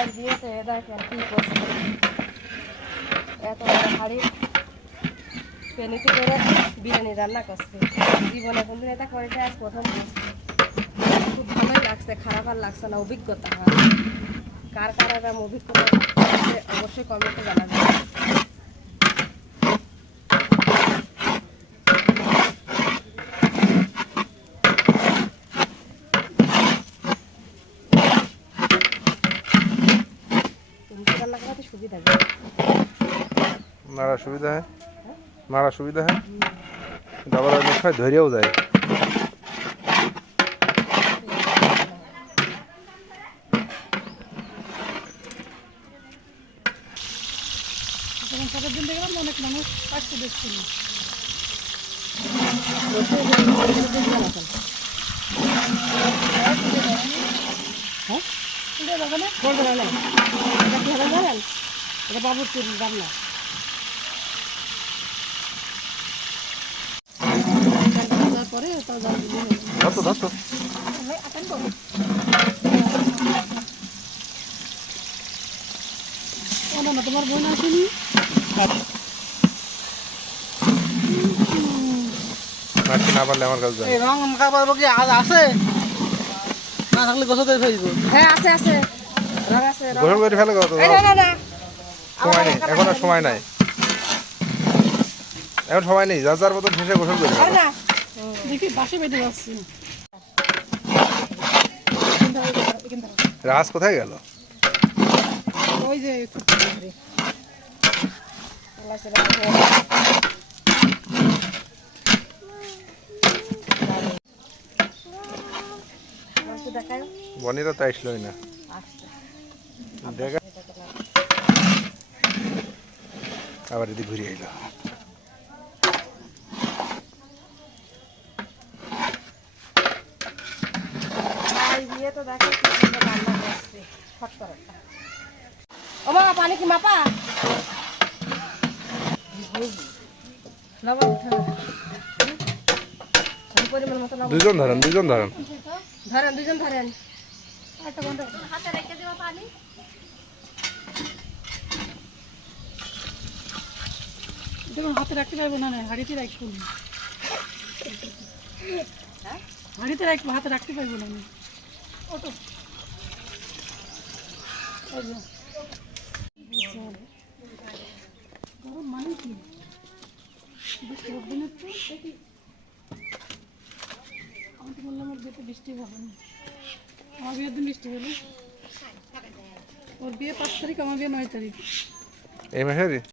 আর বিয়েতে দেখেন কি করছে, এত বড় হাড়ি পেনিতে করে বিরিয়ানি রান্না করছে। জীবনে কোনদিন এটা করে আজ প্রথম করছে। খুব ভালোই লাগছে, খারাপ আর লাগছে না, অভিজ্ঞতা হয়। কার কার এরকম অভিজ্ঞতা আছে অবশ্যই কমেন্টে জানাবেন। রান্না করাতে সুবিধা মারা সুবিধা হয়, মারা সুবিধা হয়, আবার অনেক সময় ধরেও যায়। পরের দিন দেখলাম অনেক মানুষ আসতে দেখছিল। এটা বাবুর চুরি রান্না। তারপরে ধরতো ধরতো তোমার বোন আসেনি? মারতে না পারলে আমার কাছে যাবে। রং মাখা পারবো কি আজ আছে? না থাকলে গোসল করে ফেলবো। হ্যাঁ আছে আছে, রং আছে, রং গোসল করে ফেলে কত এই না না না সময় নেই, এখন আর সময় নাই, এখন সময় নেই, যার যার মতন শেষে গোসল করে আরে না দেখি বাসে বেঁধে যাচ্ছি। রাজ কোথায় গেল? ওই যে দেখায় বনিরা তো আসলোই না, দেখা আবার এদিকে ঘুরে এলো। বিয়ে তো দেখে কি সুন্দর রান্না করছে, ফট করে ও বাবা পানি কি মাপা লবণ উঠে পরিমাণ মতো লবণ দুজন ধরেন, দুজন ধরেন, ধরেন, দুজন ধরেন। একটা ঘন্টা হাতে রেখে দেওয়া পানি দেখুন হাতে রাখতে পারবো না, হাঁড়িতে রাখবো, হাঁড়িতে রাখবো, হাতে রাখতে পারবো না আমি। ওটো গরম মানে কি বৃষ্টি হবে না তো? আমি তো বললাম ওর বিয়েতে বৃষ্টি হবে না, আমার বিয়ের দিন বৃষ্টি হলো। ওর বিয়ে 5 তারিখ, আমার বিয়ে 9 তারিখ। এই মাসেরই।